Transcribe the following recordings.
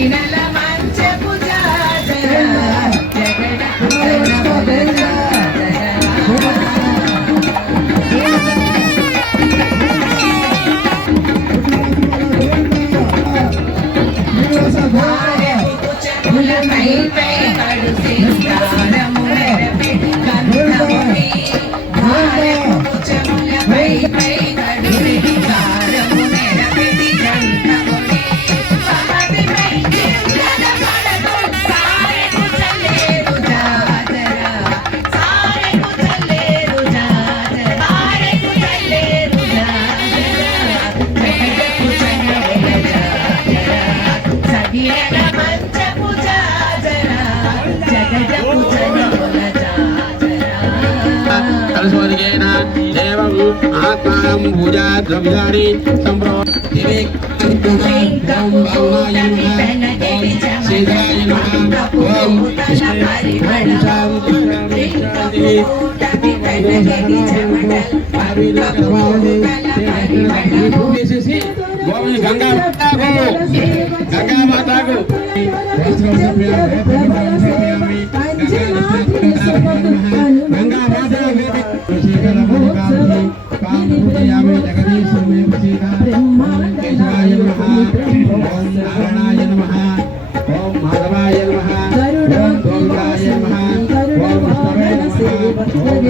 Amen. దేవం ఆత్మానం పూజా ద్రవ్యాన్ని సంప్రో వేసేసి గోవింద గంగా మాతాకు గంగా మాతాకు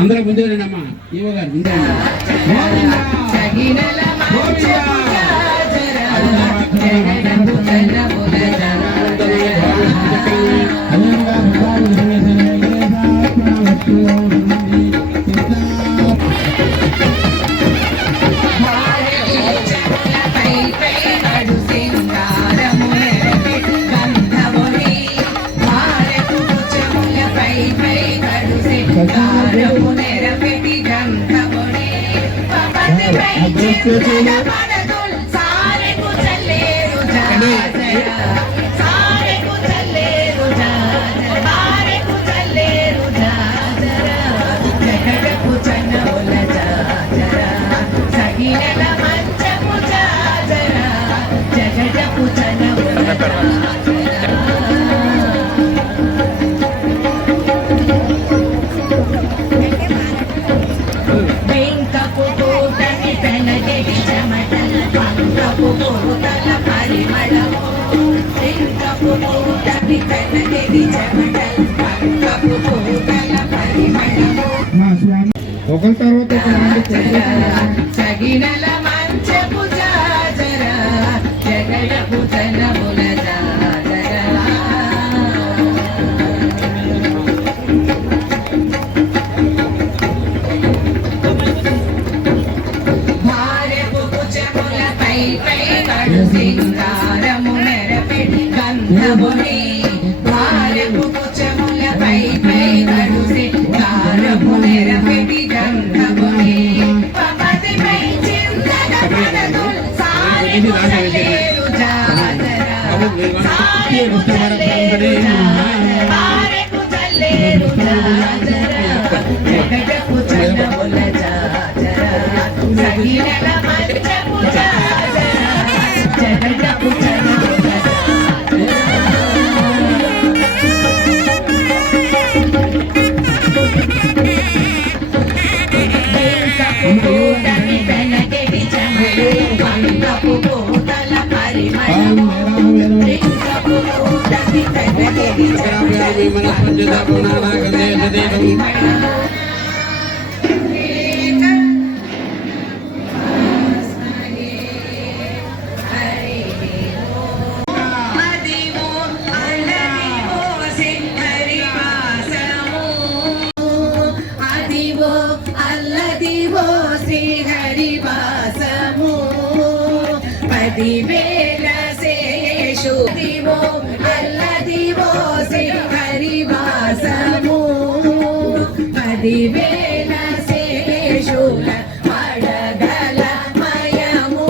అందరూ ముందేనండమ్మా ఈవో గారు ముందేనండి వెంకపు ఒకరి తర్వాత ఒకరు సగినల మంచపు జాజర జగడపు జనముల జాజర భార్యపు కుచములపై పై కడు సింగారము నెరపెడి గంధముని Diego. శ్రీహరివాసము పదివేల శేషు దివో కోసము పదివేల శేషుల పడగల మయము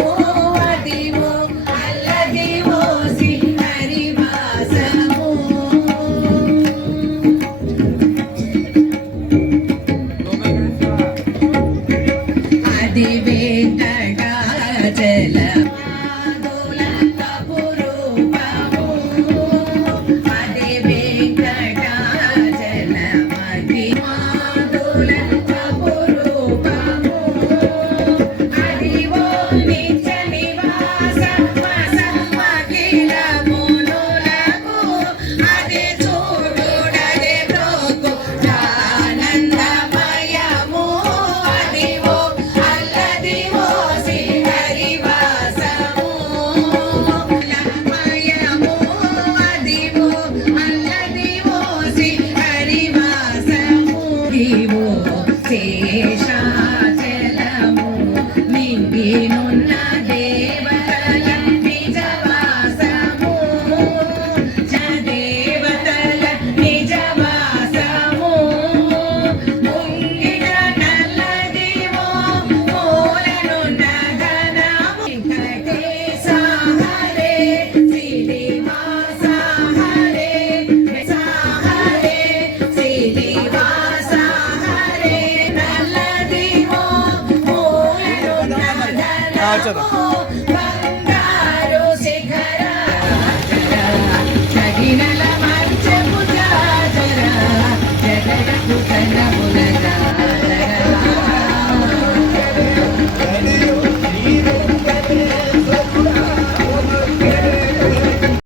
అదిము అల్లదిము హరివాసము. అది వెంకటాచలమ see. 着呢。